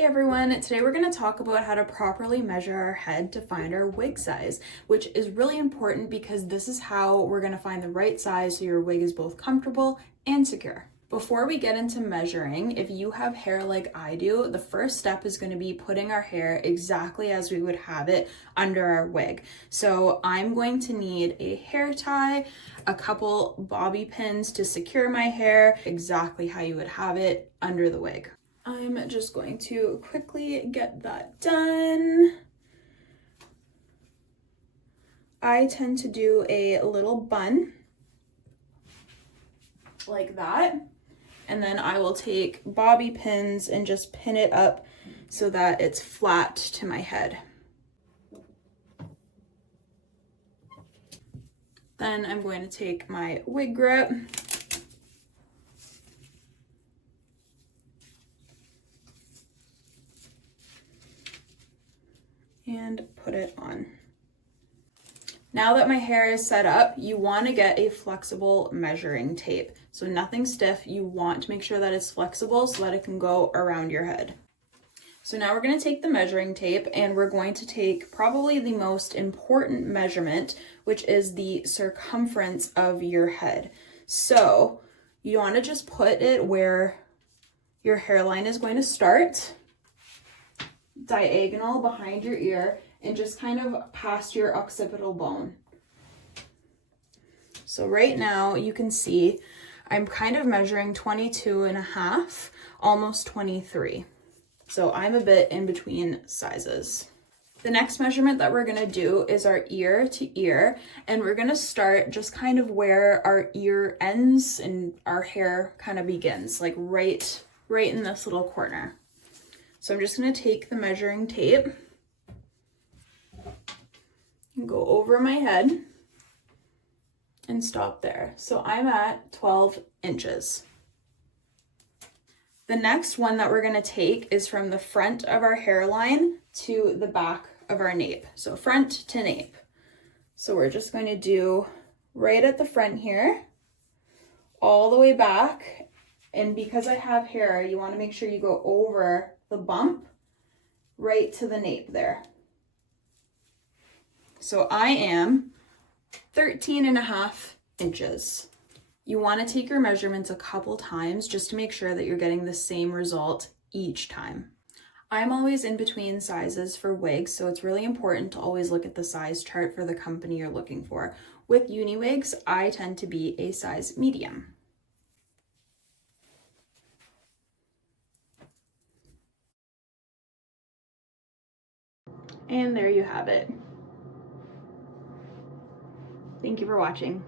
Hey everyone, today we're going to talk about how to properly measure our head to find our wig size, which is really important because this is how we're going to find the right size so your wig is both comfortable and secure. Before we get into measuring, if you have hair like I do, the first step is going to be putting our hair exactly as we would have it under our wig. So I'm going to need a hair tie, a couple bobby pins to secure my hair, exactly how you would have it under the wig. I'm just going to quickly get that done. I tend to do a little bun like that. And then I will take bobby pins and just pin it up so that it's flat to my head. Then I'm going to take my wig grip and put it on. Now that my hair is set up, you want to get a flexible measuring tape. So nothing stiff, you want to make sure that it's flexible so that it can go around your head. So now we're going to take the measuring tape and we're going to take probably the most important measurement, which is the circumference of your head. So you want to just put it where your hairline is going to start, diagonal behind your ear, and just kind of past your occipital bone. So right now you can see I'm kind of measuring 22.5, almost 23. So I'm a bit in between sizes. The next measurement that we're gonna do is our ear to ear, and we're gonna start just kind of where our ear ends and our hair kind of begins, like right in this little corner. So I'm just gonna take the measuring tape and go over my head and stop there. So I'm at 12 inches. The next one that we're gonna take is from the front of our hairline to the back of our nape. So front to nape. So we're just going to do right at the front here, all the way back. And because I have hair, you wanna make sure you go over the bump right to the nape there. So I am 13.5 inches. You want to take your measurements a couple times just to make sure that you're getting the same result each time. I'm always in between sizes for wigs, so it's really important to always look at the size chart for the company you're looking for. With UniWigs, I tend to be a size medium. And there you have it. Thank you for watching.